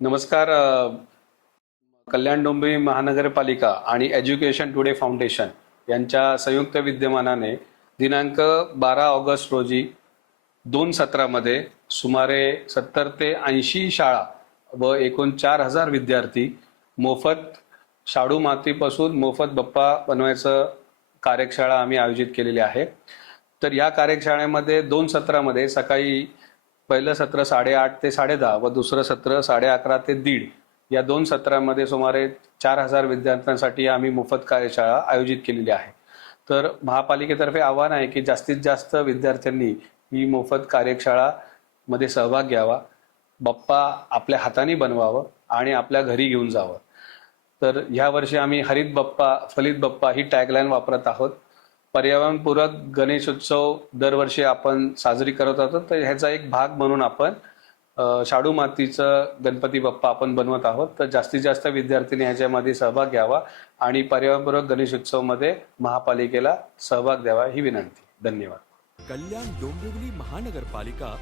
नमस्कार कल्याण डोंबिवली महानगरपालिका आणि एज्युकेशन टुडे फाउंडेशन यांच्या संयुक्त विद्यमानाने दिनांक बारा ऑगस्ट रोजी दोन सत्रामध्ये सुमारे सत्तर ते ऐंशी शाळा व एकूण चार हजार विद्यार्थी मोफत शाडू मातीपासून मोफत बप्पा बनवायचं कार्यशाळा आम्ही आयोजित केलेली आहे. तर या कार्यशाळेमध्ये दोन सत्रामध्ये सकाळी पहिलं सत्र साडेआठ ते साडेदहा व दुसरं सत्र साडे अकरा ते दीड. या दोन सत्रामध्ये सुमारे चार हजार विद्यार्थ्यांसाठी आम्ही मोफत कार्यशाळा आयोजित केलेली आहे. तर महापालिकेतर्फे आव्हान आहे की जास्तीत जास्त विद्यार्थ्यांनी ही मोफत कार्यशाळा मध्ये सहभाग घ्यावा बाप्पा आपल्या हाताने बनवावं आणि आपल्या घरी घेऊन जावं. तर ह्या वर्षी आम्ही हरित बाप्पा फलित बाप्पा ही टॅगलाईन वापरत आहोत. पर्यावरणपूरक गणेशोत्सव दरवर्षी आपण साजरी करत आहोत तर ह्याचा एक भाग म्हणून आपण शाडू मातीचं गणपती बाप्पा आपण बनवत आहोत. तर जास्तीत जास्त विद्यार्थ्यांनी ह्याच्यामध्ये सहभाग घ्यावा आणि पर्यावरणपूरक गणेशोत्सवमध्ये महापालिकेला सहभाग द्यावा ही विनंती. धन्यवाद. कल्याण डोंबिवली महानगरपालिका